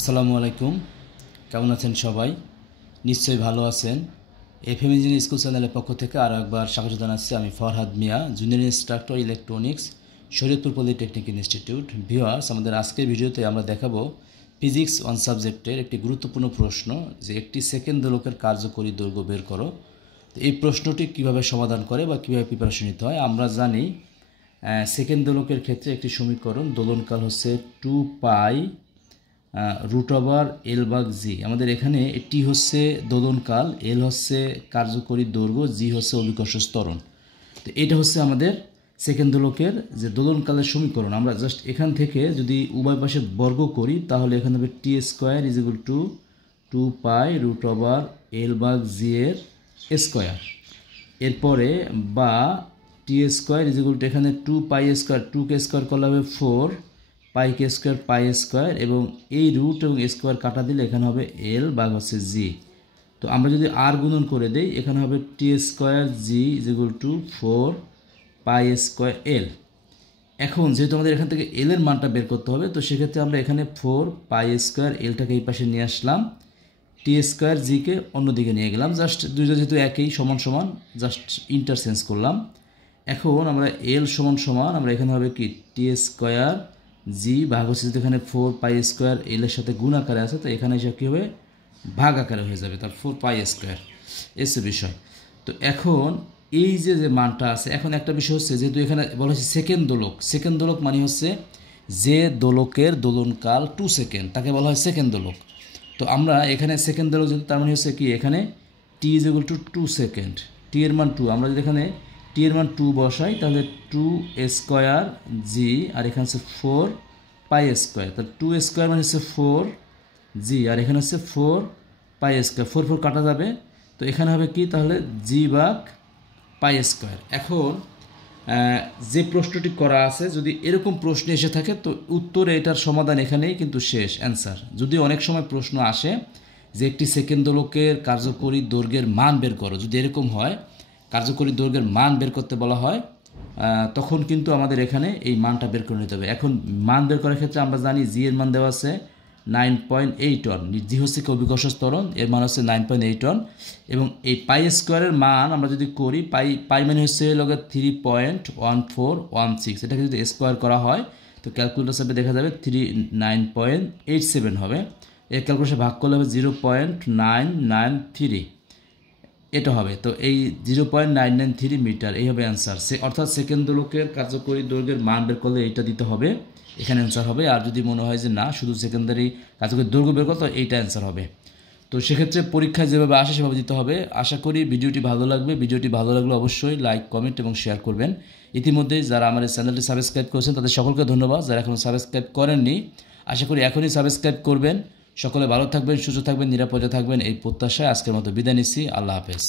আসসালামু আলাইকুম, কেমন আছেন সবাই? নিশ্চয়ই ভালো আছেন। এফএম ইঞ্জিনিয়ারিং স্কুল চ্যানেলের পক্ষ থেকে আরও একবার স্বাগত জানাচ্ছি। আমি Farhad Mia, junior instructor electronics, Shariatpur polytechnic institute. Viewers, আমাদের আজকের ভিডিওতে আমরা দেখাবো ফিজিক্স 1 সাবজেক্টের একটি গুরুত্বপূর্ণ প্রশ্ন, যে একটি সেকেন্ড দোলকের কার্যকরী দৈর্ঘ্য বের করো। তো এই প্রশ্নটি কিভাবে সমাধান করে বা কীভাবে প্রিপারেশন নিতে হয়। আমরা জানি সেকেন্ড দোলকের ক্ষেত্রে একটি সমীকরণ, দোলনকাল হচ্ছে 2π √L/g। আমাদের এখানে টি হচ্ছে দোলনকাল, এল হচ্ছে কার্যকরী দৈর্ঘ্য, জি হচ্ছে অভিকর্ষ ত্বরণ। তো এটা হচ্ছে আমাদের সেকেন্ড দোলকের যে দোলনকালের সমীকরণ। আমরা জাস্ট এখান থেকে যদি উভয় পাশে বর্গ করি তাহলে এখানে হবে t² = 2π √L/g এর স্কোয়ার। এরপরে বা t² এখানে 2π², 2কে স্কোয়ার করলে হবে 4, π² π² এবং এই রুট এবং স্কোয়ার কাটা দিলে এখানে হবে এল বা হচ্ছে জি। তো আমরা যদি আর গুণন করে দেই এখানে হবে t²g = 4 π² এল। এখন যেহেতু আমাদের এখান থেকে এল এর মানটা বের করতে হবে, তো সেক্ষেত্রে আমরা এখানে 4 π² এলটাকে এই পাশে নিয়ে আসলাম, t²gকে অন্যদিকে নিয়ে গেলাম। জাস্ট দুইটা যেহেতু একই সমান সমান, জাস্ট ইন্টারচেঞ্জ করলাম। এখন আমরা এল সমান আমরা এখানে হবে কি t²g ভাগ হচ্ছে, যেহেতু এখানে 4 π² এল এর সাথে গুণ আকারে আছে, তো এখানে এসে কী হবে ভাগ আকারে হয়ে যাবে, তার 4 π² এসে বিষয়। তো এখন এই যে মানটা আছে, এখন একটা বিষয় হচ্ছে যেহেতু এখানে বলা হচ্ছে সেকেন্ড দোলক মানে হচ্ছে যে দোলকের দোলনকাল 2 সেকেন্ড, তাকে বলা হয় সেকেন্ড দোলক। তো আমরা এখানে সেকেন্ড দোলক যেহেতু, তার মানে হচ্ছে কি এখানে t = 2 সেকেন্ড, টি এর মান 2। আমরা যদি এখানে টি এর মান 2 বসাই তাহলে 2² g আর এখানে হচ্ছে 4 π²। তাহলে 2² মানে হচ্ছে 4g আর এখানে হচ্ছে 4 π², 4 কাটা যাবে, তো এখানে হবে কি তাহলে g/π²। এখন যে প্রশ্নটি করা আছে, যদি এরকম প্রশ্ন এসে থাকে তো উত্তরে এটার সমাধান এখানেই কিন্তু শেষ অ্যান্সার। যদি অনেক সময় প্রশ্ন আসে যে একটি সেকেন্ড দোলকের কার্যকরী দৈর্ঘ্যের মান বের করো, যদি এরকম হয় কার্যকরী দৈর্ঘ্যের মান বের করতে বলা হয়, তখন কিন্তু আমাদের এখানে এই মানটা বের করে নিতে হবে। এখন মান বের করার ক্ষেত্রে আমরা জানি জি এর মান দেওয়া আছে 9.8 জি হচ্ছে কি অভিকর্ষ ত্বরণ, এর মান হচ্ছে 9.8 এবং এই π² মান আমরা যদি করি পাই মানে হচ্ছে লগে 3.1416, এটাকে যদি স্কোয়ার করা হয় তো ক্যালকুলেটর হিসাবে দেখা যাবে 9.87 হবে। এর ক্যালকুলেশন ভাগ করলে হবে 0.993 এটা হবে। তো এই 0.993 মিটার, এই হবে অ্যান্সার। অর্থাৎ সেকেন্ড দোলকের কার্যকরী দৈর্ঘ্যের মান বের করলে এইটা দিতে হবে, এখানে অ্যান্সার হবে। আর যদি মনে হয় যে না শুধু সেকেন্ডারি কার্যকরী দৈর্ঘ্য বের করতে, এইটা অ্যান্সার হবে। তো সেক্ষেত্রে পরীক্ষায় যেভাবে আসে সেভাবে দিতে হবে। আশা করি ভিডিওটি ভালো লাগবে। ভিডিওটি ভালো লাগলে অবশ্যই লাইক, কমেন্ট এবং শেয়ার করবেন। ইতিমধ্যে যারা আমার এই চ্যানেলটি সাবস্ক্রাইব করেছেন তাদের সকলকে ধন্যবাদ। যারা এখনও সাবস্ক্রাইব করেননি আশা করি এখনই সাবস্ক্রাইব করবেন। সকলে ভালো থাকবেন, সুস্থ থাকবেন, নিরাপদে থাকবেন, এই প্রত্যাশায় আজকের মতো বিদায় নিচ্ছি। আল্লাহ হাফেজ।